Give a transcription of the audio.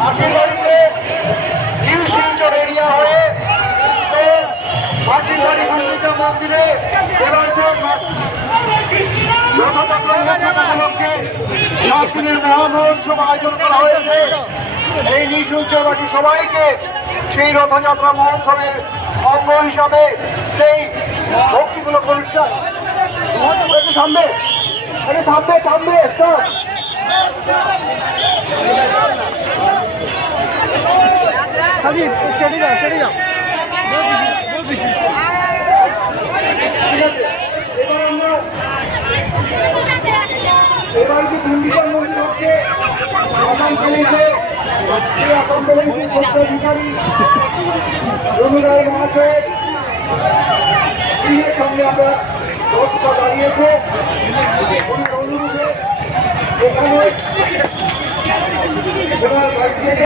মাটিবাড়িতে new Silchar area হয়ে মাটিবাড়ি গুন্ডিচা মন্দিরে উপলক্ষে 7 দিনের মহামহোৎসব আয়োজন করা হয়েছে। এই নিউ শিলচরবাসী সবাইকে সেই রথযাত্রা মহোৎসবের অঙ্গ হিসাবে সেই ভক্তিমূলক অনুষ্ঠান থামবে থামবে থামবে সাজিদ সেটে যাও এবার যে গুন্ডিচা মন্দির হচ্ছে আসাম পুলিশের আসাম পুলিশের স্বত্বাধিকারী রবীন্দ্র মহাশয়ের সঙ্গে আমরা দাঁড়িয়েছে অনুরোধে এখানে